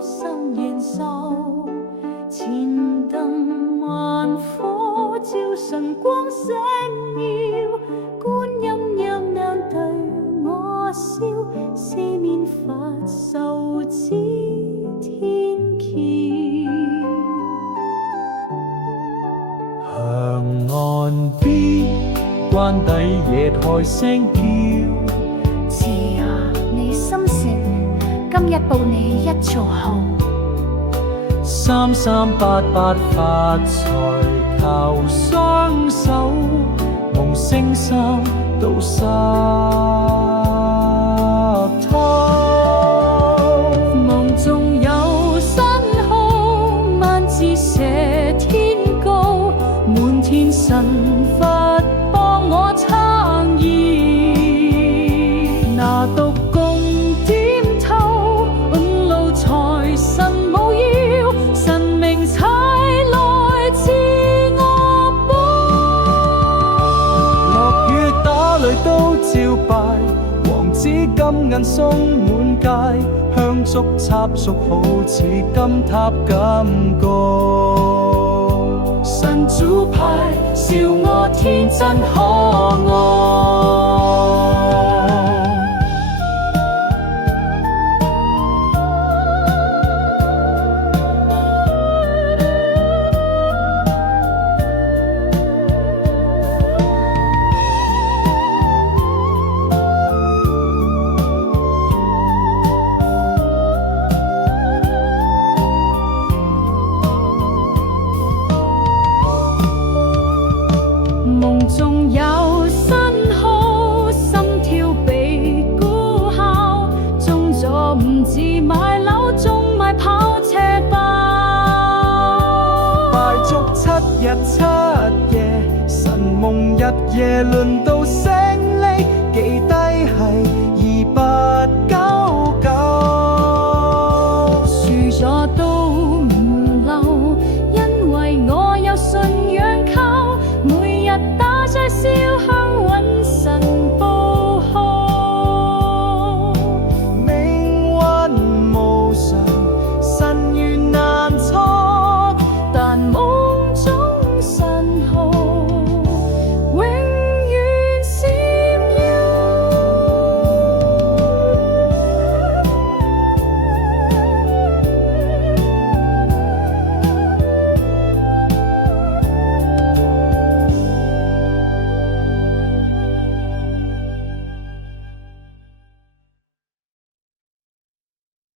心延壽，前燈還火照晨光閃耀，觀音陰眼對我笑，四面佛手指天橋。向岸邊關帝夜台聲叫，字啊，你心誠，今日報你一座號。3388發財靠雙手，夢升三到十頭。夢中有新號，萬字射天高，滿天神佛幫我撐腰，拿毒共點頭，五路財神無腰，神明差來賜我保。落雨打雷都照拜，黃紙金銀送滿街，香燭插屬好似金塔咁高。神主牌笑我天真可愛。夢中有新號，心跳比鼓敲，中咗唔止買樓，仲買跑車包。拜足7日7夜，神夢日夜輪到